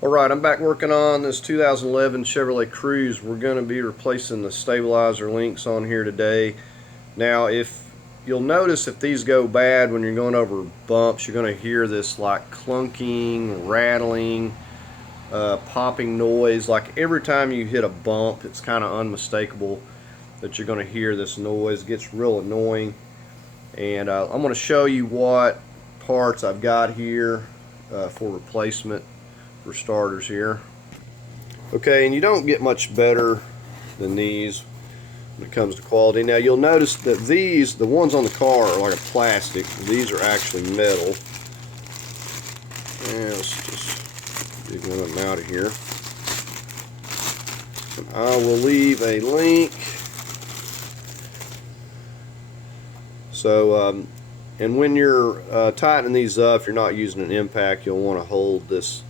Alright, I'm back working on this 2011 Chevrolet Cruze. We're going to be replacing the stabilizer links on here today. Now, if you'll notice, if these go bad when you're going over bumps, you're going to hear this like clunking, rattling, popping noise. Like every time you hit a bump, it's kind of unmistakable that you're going to hear this noise. It gets real annoying. And I'm going to show you what parts I've got here for replacement. For starters here. Okay, and you don't get much better than these when it comes to quality. Now you'll notice that these, the ones on the car, are like a plastic. These are actually metal. And let's just dig one of them out of here. And I will leave a link. So, and when you're tightening these up, if you're not using an impact, you'll want to hold this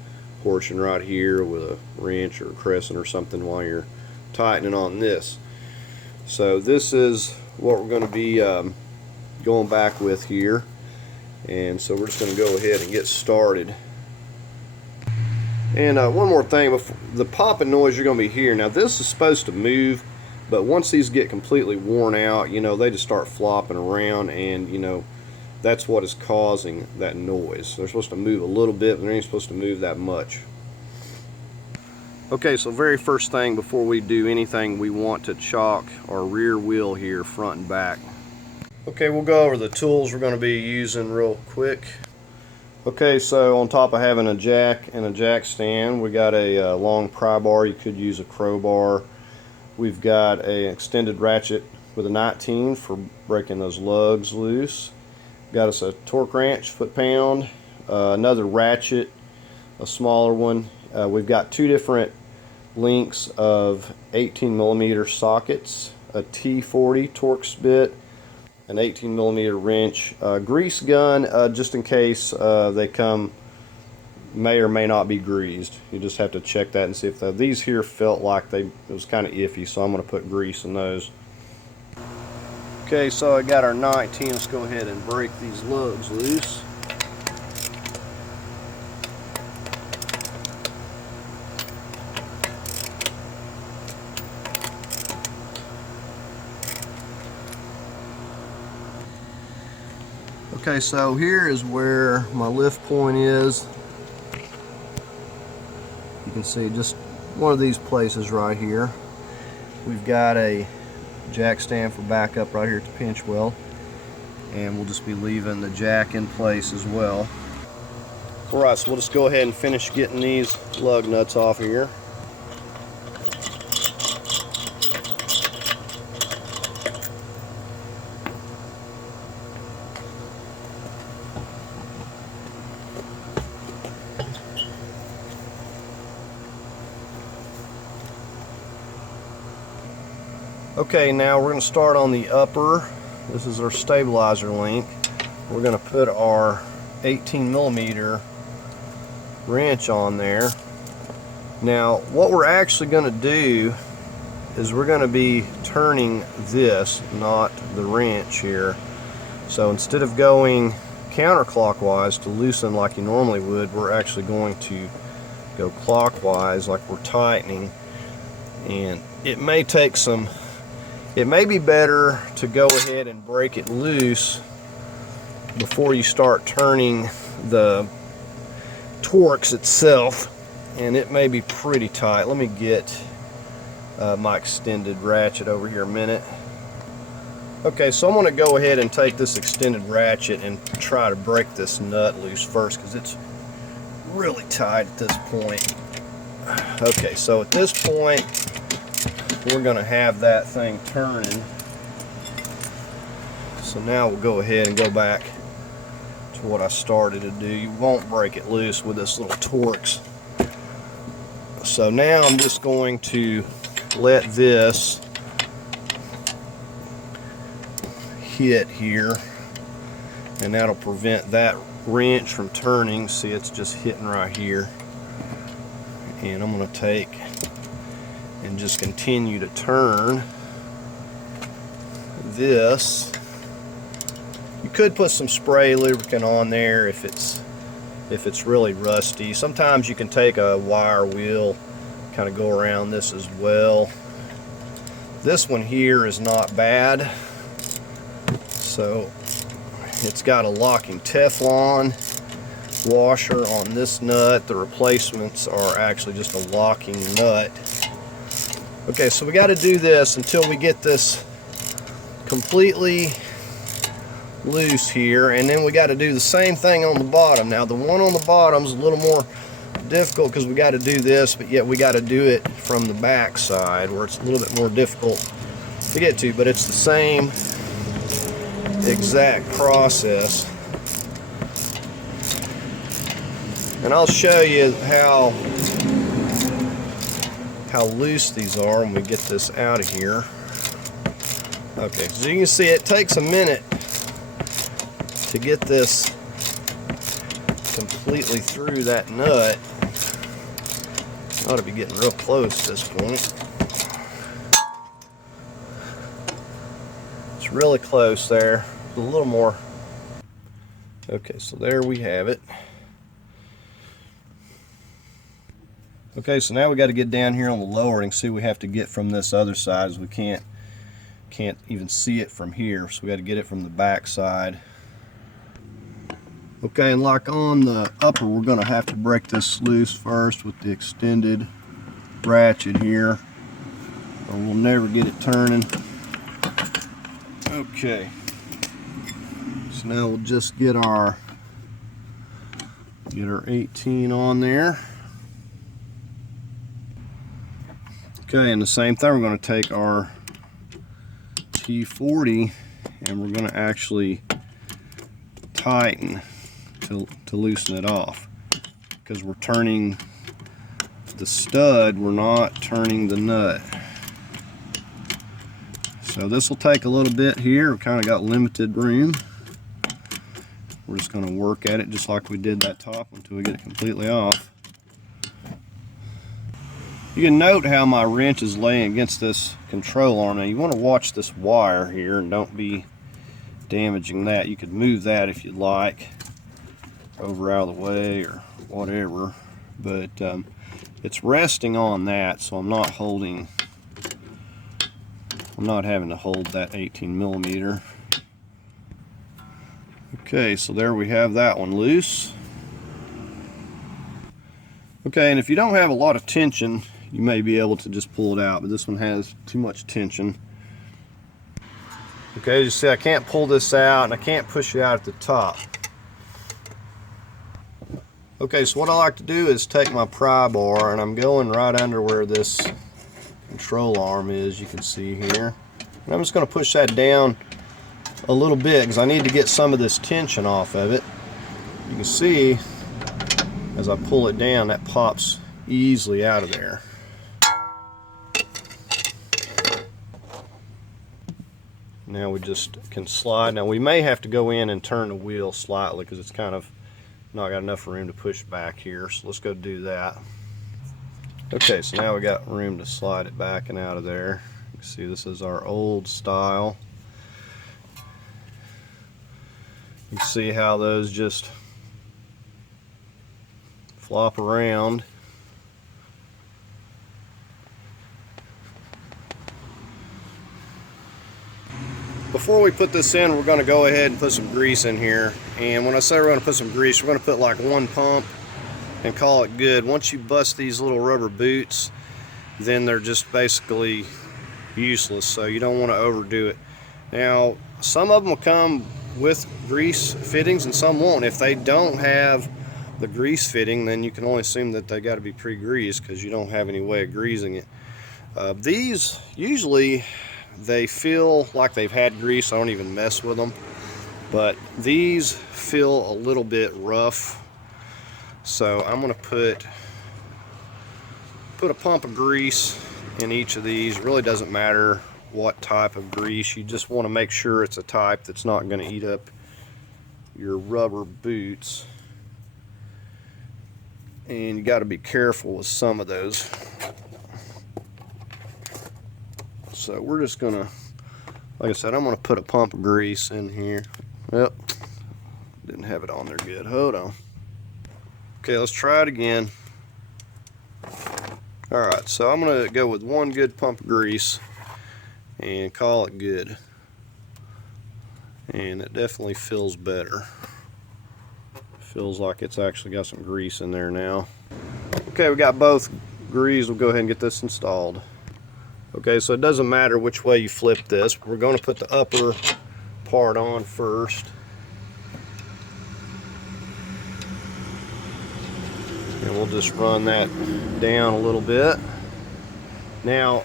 portion right here with a wrench or a crescent or something while you're tightening on this. So this is what we're going to be going back with here, and so we're just going to go ahead and get started. And one more thing, before the popping noise you're going to be hearing, now this is supposed to move, but once these get completely worn out, you know, they just start flopping around, and you know, that's what is causing that noise. They're supposed to move a little bit, but they're not supposed to move that much. Okay, so very first thing before we do anything, we want to chock our rear wheel here, front and back. Okay, we'll go over the tools we're going to be using real quick. Okay, so on top of having a jack and a jack stand, we got a long pry bar. You could use a crowbar. We've got an extended ratchet with a 19 for breaking those lugs loose. Got us a torque wrench, foot-pound, another ratchet, a smaller one. We've got two different lengths of 18mm sockets, a T40 Torx bit, an 18mm wrench, grease gun, just in case they may or may not be greased. You just have to check that and see if these here felt like it was kind of iffy, so I'm going to put grease in those. Okay, so I got our 19. Let's go ahead and break these lugs loose. Okay, so here is where my lift point is. You can see just one of these places right here. We've got a jack stand for backup right here at the pinch well, and we'll just be leaving the jack in place as well. Alright, so we'll just go ahead and finish getting these lug nuts off here. Okay, now we're going to start on the upper. This is our stabilizer link. We're going to put our 18mm wrench on there. Now, what we're actually going to do is we're going to be turning this, not the wrench here. So instead of going counterclockwise to loosen like you normally would, we're actually going to go clockwise like we're tightening. And it may take some. It may be better to go ahead and break it loose before you start turning the Torx itself, and it may be pretty tight. Let me get my extended ratchet over here a minute. Okay, so I'm going to go ahead and take this extended ratchet and try to break this nut loose first, because it's really tight at this point. Okay, so at this point we're going to have that thing turning. So now we'll go ahead and go back to what I started to do. You won't break it loose with this little Torx. So now I'm just going to let this hit here, and that'll prevent that wrench from turning. See, it's just hitting right here. And I'm going to take and just continue to turn this. You could put some spray lubricant on there if it's if it's really rusty. Sometimes you can take a wire wheel, kind of go around this as well. This one here is not bad. So it's got a locking Teflon washer on this nut. The replacements are actually just a locking nut. Okay, so we got to do this until we get this completely loose here, and then we got to do the same thing on the bottom. Now the one on the bottom is a little more difficult because we got to do this, but yet we got to do it from the back side where it's a little bit more difficult to get to, but it's the same exact process. And I'll show you how loose these are when we get this out of here. Okay, so you can see it takes a minute to get this completely through that nut. Ought to be getting real close at this point. It's really close there. A little more. Okay, so there we have it. Okay, so now we got to get down here on the lowering. See, we have to get from this other side, as we can't even see it from here, so we got to get it from the back side. Okay, and like on the upper, we're going to have to break this loose first with the extended ratchet here, or we'll never get it turning. Okay, so now we'll just get our 18 on there. Okay, and the same thing, we're going to take our T40 and we're going to actually tighten to loosen it off, because we're turning the stud, we're not turning the nut. So this will take a little bit here. We kind of got limited room. We're just going to work at it just like we did that top until we get it completely off. You can note how my wrench is laying against this control arm. Now you want to watch this wire here and don't be damaging that. You could move that if you'd like over out of the way or whatever, but it's resting on that, so I'm not having to hold that 18 millimeter. Okay, so there we have that one loose. Okay, and if you don't have a lot of tension, you may be able to just pull it out, but this one has too much tension. Okay, as you see, I can't pull this out and I can't push it out at the top. Okay, so what I like to do is take my pry bar, and I'm going right under where this control arm is, you can see here. And I'm just going to push that down a little bit because I need to get some of this tension off of it. You can see as I pull it down, that pops easily out of there. Now we just can slide. Now we may have to go in and turn the wheel slightly because it's kind of not got enough room to push back here, so let's go do that. Okay, so now we got room to slide it back and out of there. You can see this is our old style. You can see how those just flop around. Before we put this in, we're going to go ahead and put some grease in here. And when I say we're going to put some grease, we're going to put like one pump and call it good. Once you bust these little rubber boots, then they're just basically useless, so you don't want to overdo it. Now, some of them will come with grease fittings and some won't. If they don't have the grease fitting, then you can only assume that they got to be pre-greased because you don't have any way of greasing it. These usually they feel like they've had grease. I don't even mess with them, but these feel a little bit rough, so I'm going to put a pump of grease in each of these. It really doesn't matter what type of grease. You just want to make sure it's a type that's not going to eat up your rubber boots, and you got to be careful with some of those. So we're just gonna, like I said, I'm gonna put a pump of grease in here. Yep, didn't have it on there good. Hold on. Okay, let's try it again. Alright, so I'm going to go with one good pump of grease and call it good. And it definitely feels better. Feels like it's actually got some grease in there now. Okay, we got both greased. We'll go ahead and get this installed. Okay, so it doesn't matter which way you flip this. We're going to put the upper part on first. And we'll just run that down a little bit. Now,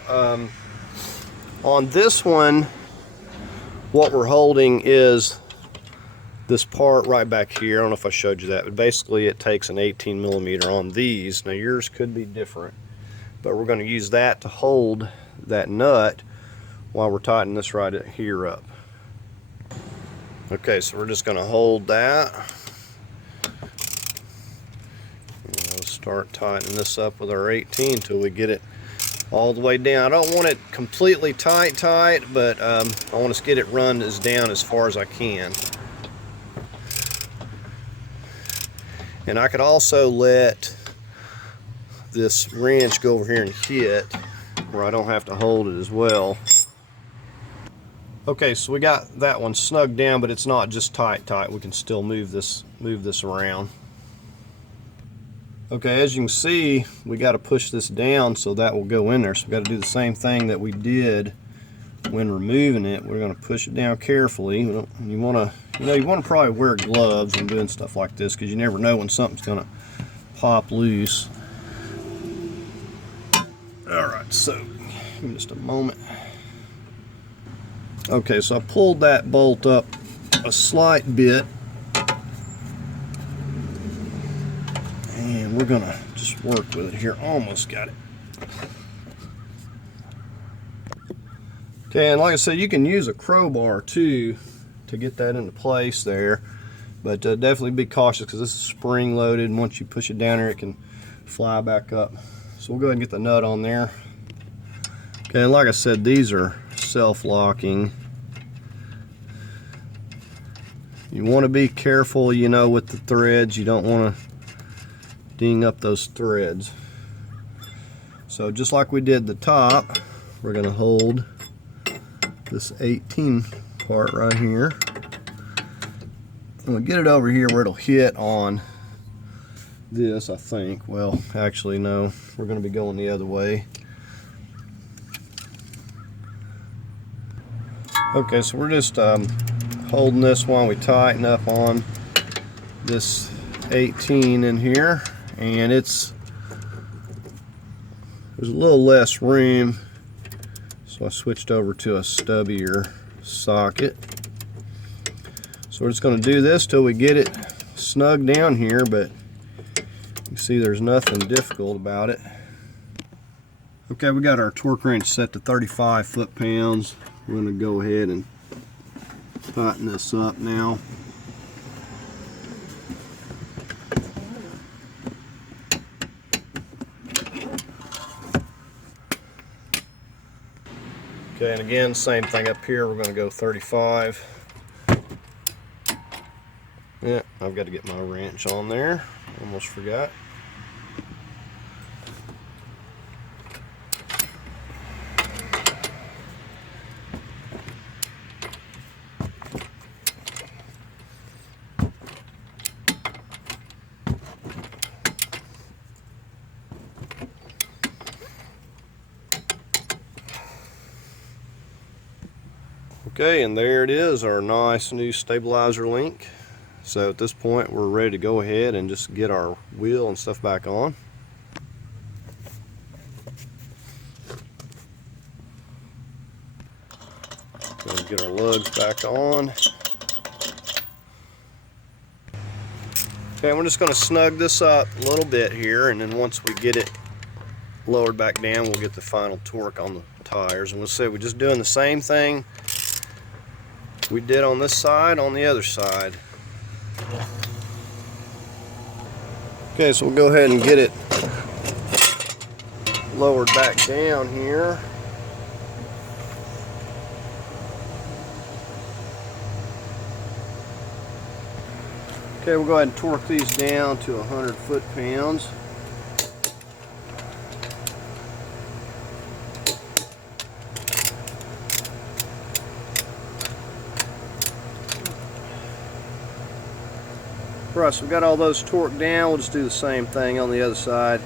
on this one, what we're holding is this part right back here. I don't know if I showed you that, but basically it takes an 18 millimeter on these. Now yours could be different, but we're going to use that to hold that nut while we're tightening this right here up. Okay, so we're just going to hold that. And we'll start tightening this up with our 18 until we get it all the way down. I don't want it completely tight, but I want to get it run as down as far as I can. And I could also let this wrench go over here and hit where I don't have to hold it as well. Okay, so we got that one snug down, but it's not just tight. We can still move this around. Okay, as you can see, we got to push this down so that will go in there. So we got to do the same thing that we did when removing it. We're going to push it down carefully. You want to probably wear gloves when doing stuff like this, because you never know when something's going to pop loose. All right, so give me just a moment. Okay, so I pulled that bolt up a slight bit, and we're gonna just work with it here. Almost got it. Okay, and like I said, you can use a crowbar too to get that into place there, but definitely be cautious because this is spring loaded, and once you push it down here it can fly back up. So we'll go ahead and get the nut on there. Okay, and like I said, these are self-locking. You want to be careful, you know, with the threads. You don't want to ding up those threads. So just like we did the top, we're going to hold this 18 part right here. I'm going to get it over here where it'll hit on this, I think. Well, actually no, we're going to be going the other way. Okay, so we're just holding this while we tighten up on this 18 in here, and there's a little less room, so I switched over to a stubbier socket. So we're just going to do this till we get it snug down here, but you see there's nothing difficult about it. Okay, we got our torque wrench set to 35 foot-pounds. We're going to go ahead and tighten this up now. Okay, and again, same thing up here. We're going to go 35. Yeah, I've got to get my wrench on there. Almost forgot. Okay, and there it is, our nice new stabilizer link. So at this point we're ready to go ahead and just get our wheel and stuff back on. Go and get our lugs back on. Okay, we're just going to snug this up a little bit here, and then once we get it lowered back down, we'll get the final torque on the tires. And we'll say we're just doing the same thing we did on this side on the other side. Okay, so we'll go ahead and get it lowered back down here. Okay, we'll go ahead and torque these down to 100 foot-pounds. Right, so we got all those torqued down. We'll just do the same thing on the other side.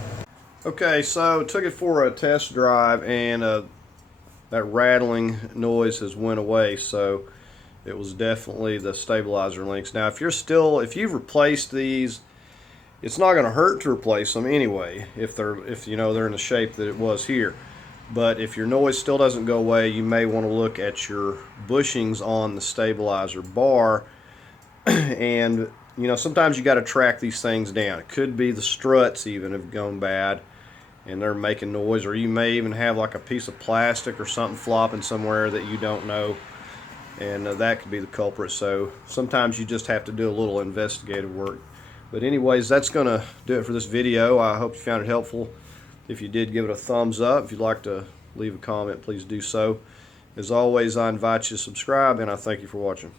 Okay, so took it for a test drive, and that rattling noise has went away. So it was definitely the stabilizer links. Now, if you've replaced these, it's not going to hurt to replace them anyway. If you know they're in the shape that it was here. But if your noise still doesn't go away, you may want to look at your bushings on the stabilizer bar. And you know, sometimes you got to track these things down. It could be the struts even have gone bad and they're making noise, or you may even have like a piece of plastic or something flopping somewhere that you don't know, and that could be the culprit. So sometimes you just have to do a little investigative work. But anyways, that's gonna do it for this video. I hope you found it helpful. If you did, give it a thumbs up. If you'd like to leave a comment, please do so. As always, I invite you to subscribe, and I thank you for watching.